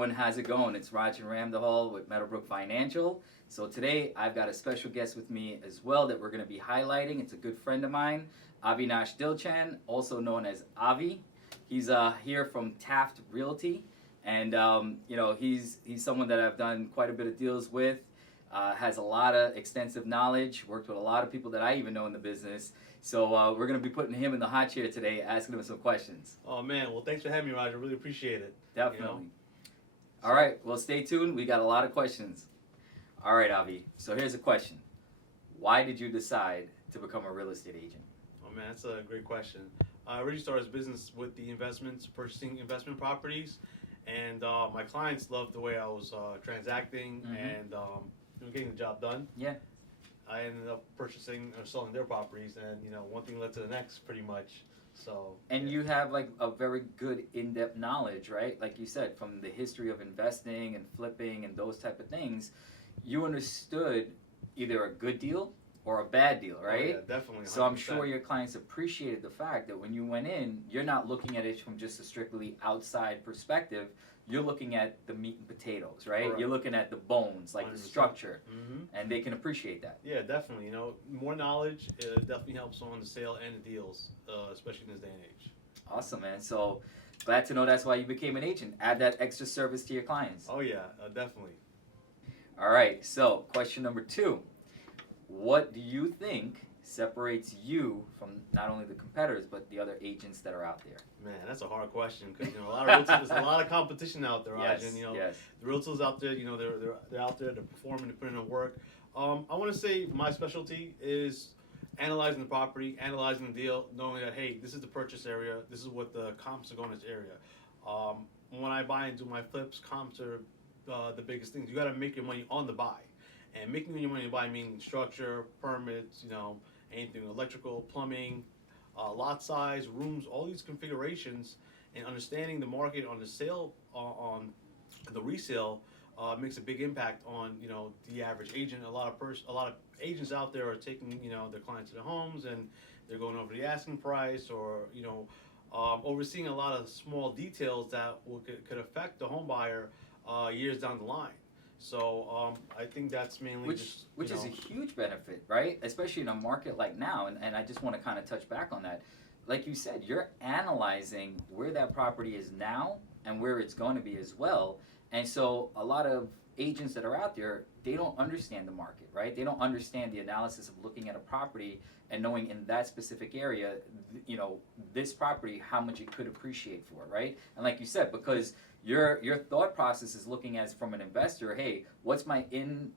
everyone, how's it going? It's Roger Ramdahal with Meadowbrook Financial. So today I've got a special guest with me as well that we're going to be highlighting. It's a good friend of mine, Avinash Dilchand, also known as Avi. He's here from Taft Realty, and he's someone that I've done quite a bit of deals with. Has a lot of extensive knowledge, worked with a lot of people that I even know in the business. So we're going to be putting him in the hot chair today, asking him some questions. Oh man, well thanks for having me, Roger. Really appreciate it. Definitely. All right, well stay tuned. We got a lot of questions. All right, Avi. So here's a question. Why did you decide to become a real estate agent? Oh man, that's a great question. I originally started this business with the investments, purchasing investment properties, and my clients loved the way I was transacting and getting the job done. Yeah. I ended up purchasing or selling their properties, and one thing led to the next, pretty much. So. And you have like a very good in-depth knowledge, right? Like you said, from the history of investing and flipping and those type of things, you understood either a good deal or a bad deal, right? Oh, yeah, definitely. 100%. So I'm sure your clients appreciated the fact that when you went in, you're not looking at it from just a strictly outside perspective. You're looking at the meat and potatoes, right? Correct. You're looking at the bones, like 100%. the structure, and they can appreciate that. Yeah, definitely. More knowledge definitely helps on the sale and the deals, especially in this day and age. Awesome, man. So glad to know that's why you became an agent. Add that extra service to your clients. Oh yeah, definitely. All right, so question number 2. What do you think separates you from not only the competitors but the other agents that are out there? Man, that's a hard question because a lot of realtors, there's a lot of competition out there, Raj, Yes, and yes. the realtors out there, they're out there, they're performing, they're putting in work. I want to say my specialty is analyzing the property, analyzing the deal, knowing that hey, this is the purchase area, this is what the comps are going in this area. When I buy and do my flips, comps are the biggest things. You got to make your money on the buy, and making your money on the buy meaning structure, permits, anything electrical, plumbing, lot size, rooms, all these configurations, and understanding the market on the sale, on the resale, makes a big impact on the average agent. A lot of agents out there are taking their clients to their homes and they're going over the asking price, or overseeing a lot of small details that could affect the home buyer years down the line. So I think that's mainly which is a huge benefit, right? Especially in a market like now, and I just want to kind of touch back on that. Like you said, you're analyzing where that property is now and where it's going to be as well. And so a lot of agents that are out there, they don't understand the market, right? They don't understand the analysis of looking at a property and knowing in that specific area, this property, how much it could appreciate for, right? And like you said, because your thought process is looking as from an investor, hey, what's my in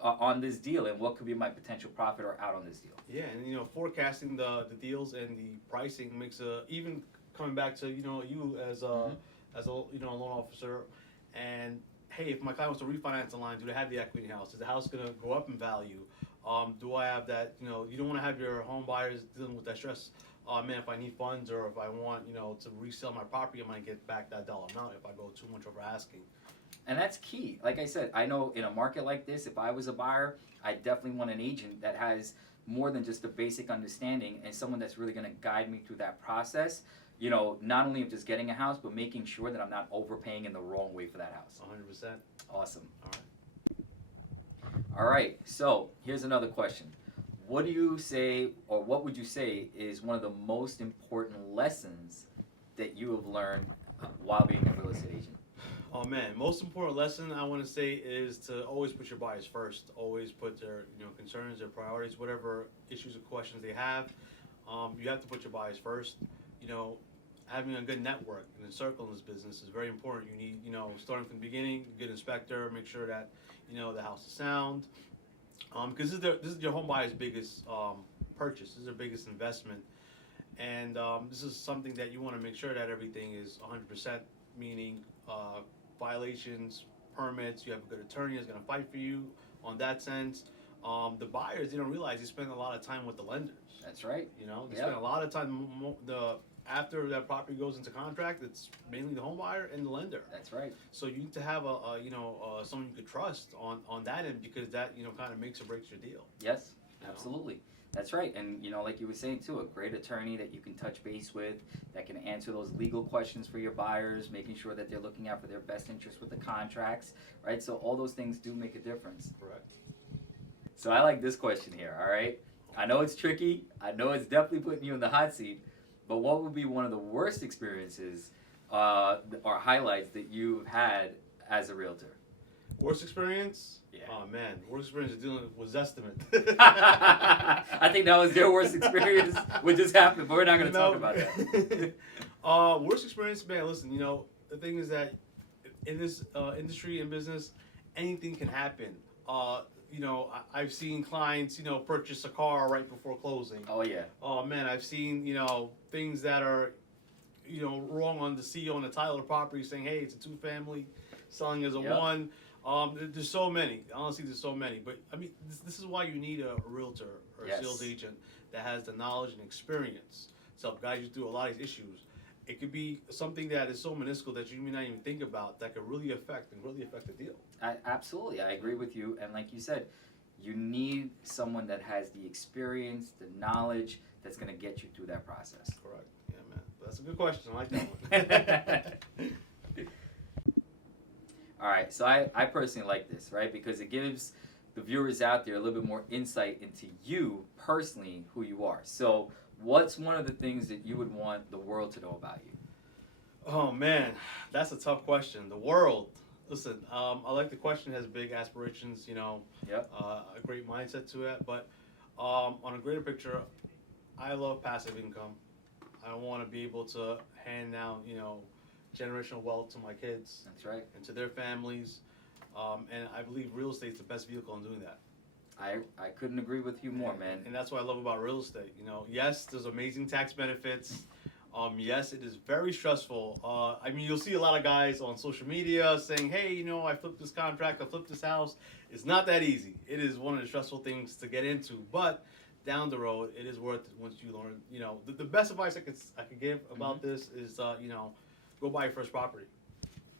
on this deal and what could be my potential profit or out on this deal? Yeah, and forecasting the deals and the pricing makes even coming back to you as a loan officer, and hey, if my client wants to refinance the line, do they have the equity in the house? Is the house going to go up in value? Do I have that? You don't want to have your home buyers dealing with that stress. Man, if I need funds or if I want, to resell my property, I might get back that dollar amount if I go too much over asking. And that's key. Like I said, I know in a market like this, if I was a buyer, I definitely want an agent that has more than just a basic understanding and someone that's really going to guide me through that process. Not only of just getting a house, but making sure that I'm not overpaying in the wrong way for that house. 100%. Awesome. All right. All right. So here's another question. What do you say, or what would you say is one of the most important lessons that you have learned while being a real estate agent? Oh man, most important lesson I want to say is to always put your buyers first. Always put their concerns, their priorities, whatever issues or questions they have. You have to put your buyers first. Having a good network and a circle in this business is very important. You need, starting from the beginning, good inspector, make sure that the house is sound. Because this is your home buyer's biggest purchase. This is their biggest investment, and this is something that you want to make sure that everything is 100%. Meaning violations, permits. You have a good attorney that's going to fight for you on that sense. The buyers, they don't realize they spend a lot of time with the lenders. That's right. They spend a lot of time. After that property goes into contract, it's mainly the home buyer and the lender. That's right. So you need to have someone you could trust on that end, because that kind of makes or breaks your deal. Yes, absolutely. That's right. And, like you were saying too, a great attorney that you can touch base with, that can answer those legal questions for your buyers, making sure that they're looking out for their best interest with the contracts, right? So all those things do make a difference. Correct. So I like this question here, all right? I know it's tricky. I know it's definitely putting you in the hot seat, but what would be one of the worst experiences or highlights that you've had as a realtor? Worst experience? Yeah. Oh man, worst experience is dealing with Zestimate. I think that was their worst experience. What just happened, but we're not going to talk about that. Worst experience, man. Listen, the thing is that in this industry and business, anything can happen. I've seen clients, purchase a car right before closing. Oh yeah. Oh man, I've seen, things that are, wrong on the CO and the title of the property, saying, hey, it's a 2-family, selling as a Yep. 1. There's so many. Honestly, there's so many. But I mean, this is why you need a realtor or a Yes. sales agent that has the knowledge and experience to help guide you through a lot of these issues. It could be something that is so minuscule that you may not even think about that could really affect the deal. Absolutely, I agree with you. And like you said, you need someone that has the experience, the knowledge that's going to get you through that process. Correct. Yeah, man. That's a good question. I like that one. All right, so I personally like this, right? Because it gives the viewers out there a little bit more insight into you personally, who you are. So what's one of the things that you would want the world to know about you? Oh man, that's a tough question. The world. Listen, I like the question. Has big aspirations. Yep. A great mindset to it. But on a greater picture, I love passive income. I want to be able to hand down, generational wealth to my kids That's right. and to their families. And I believe real estate is the best vehicle in doing that. I couldn't agree with you more, man. And that's what I love about real estate. Yes, there's amazing tax benefits. Yes, it is very stressful. I mean, you'll see a lot of guys on social media saying, hey, I flipped this contract, I flipped this house. It's not that easy. It is one of the stressful things to get into. But down the road, it is worth it once you learn. The best advice I could give about this is, go buy your first property.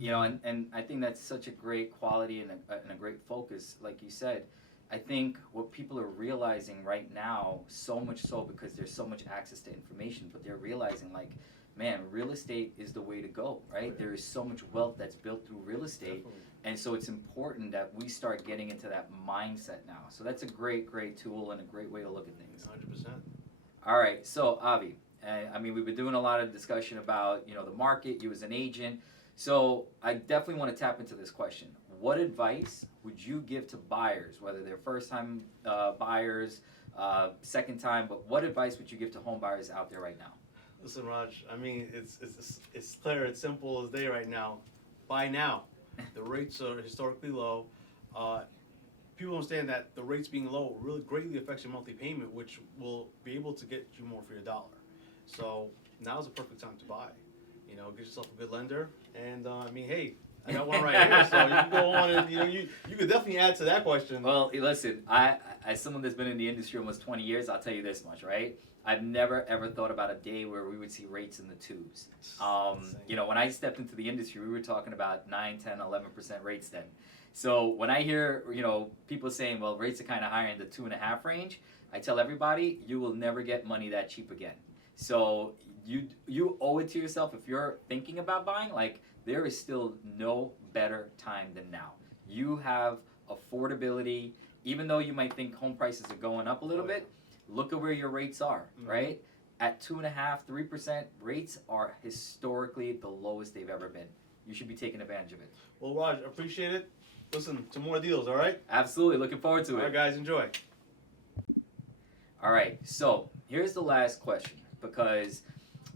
And I think that's such a great quality and a great focus, like you said. I think what people are realizing right now, so much so because there's so much access to information, but they're realizing like, man, real estate is the way to go, right? There is so much wealth that's built through real estate. Definitely. And so it's important that we start getting into that mindset now. So that's a great tool and a great way to look at things. 100%. All right, so Avi, I mean, we've been doing a lot of discussion about, the market, you as an agent. So I definitely want to tap into this question. What advice would you give to buyers, whether they're first-time buyers, second time, but what advice would you give to home buyers out there right now? Listen, Raj, I mean, it's clear, it's simple as day right now. Buy now. The rates are historically low. People understand that the rates being low really greatly affects your monthly payment, which will be able to get you more for your dollar. So now is the perfect time to buy. Get yourself a good lender. And I mean, hey, I got one right here, so you can go on and you could definitely add to that question. Well, listen, I as someone that's been in the industry almost 20 years, I'll tell you this much, right? I've never ever thought about a day where we would see rates in the 2s. When I stepped into the industry, we were talking about 9, 10, 11% rates then. So when I hear, people saying, well, rates are kind of higher in the 2.5 range, I tell everybody, you will never get money that cheap again. So you owe it to yourself if you're thinking about buying, like there is still no better time than now. You have affordability, even though you might think home prices are going up a little bit, look at where your rates are, right? At 2.5%, 3%, rates are historically the lowest they've ever been. You should be taking advantage of it. Well, Raj, appreciate it. Listen to more deals, all right? Absolutely, looking forward to it. All right, guys, enjoy. All right, so here's the last question, because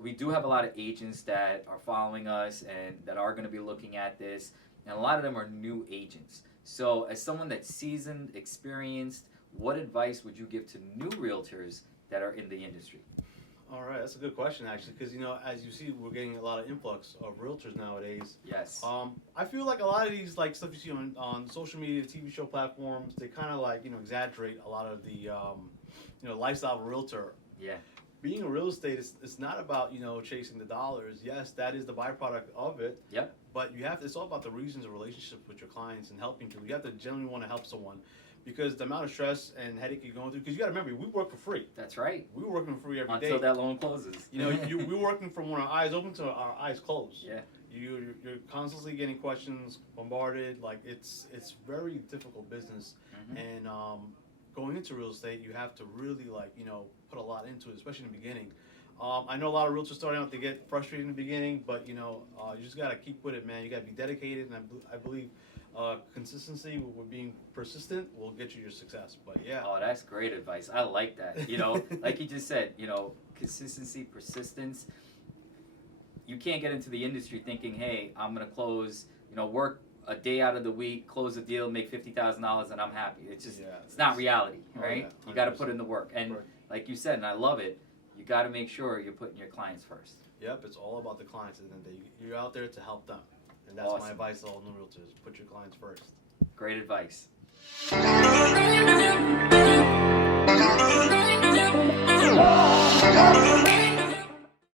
we do have a lot of agents that are following us and that are going to be looking at this, and a lot of them are new agents. So as someone that's seasoned, experienced, what advice would you give to new realtors that are in the industry? All right, that's a good question, actually, because, as you see, we're getting a lot of influx of realtors nowadays. Yes. I feel like a lot of these, like, stuff you see on social media, TV show platforms, they kind of, like, exaggerate a lot of the, lifestyle of a realtor. Yeah. Being a real estate is not about, chasing the dollars. Yes, that is the byproduct of it. Yep. But it's all about the reasons of relationships with your clients and helping people. You have to genuinely want to help someone. because the amount of stress and headache you're going through. Because you got to remember, we work for free. That's right. We were working for free every day. Until that loan closes. You know, we're working from when our eyes open to our eyes closed. Yeah. You're constantly getting questions, bombarded. Like it's very difficult business, and going into real estate, you have to really put a lot into it, especially in the beginning. I know a lot of realtors starting out, they get frustrated in the beginning, but you just gotta keep with it, man. You gotta be dedicated, and I believe consistency with being persistent will get you your success. But yeah. Oh, that's great advice. I like that. Like you just said, consistency, persistence. You can't get into the industry thinking, hey, I'm gonna close, work a day out of the week, close a deal, make $50,000, and I'm happy. It's just, it's not reality, right? Yeah, you got to put in the work, and right. like you said, and I love it. You got to make sure you're putting your clients first. Yep, it's all about the clients at the end of the day. You're out there to help them, and that's Awesome. my advice to all new realtors: put your clients first. Great advice.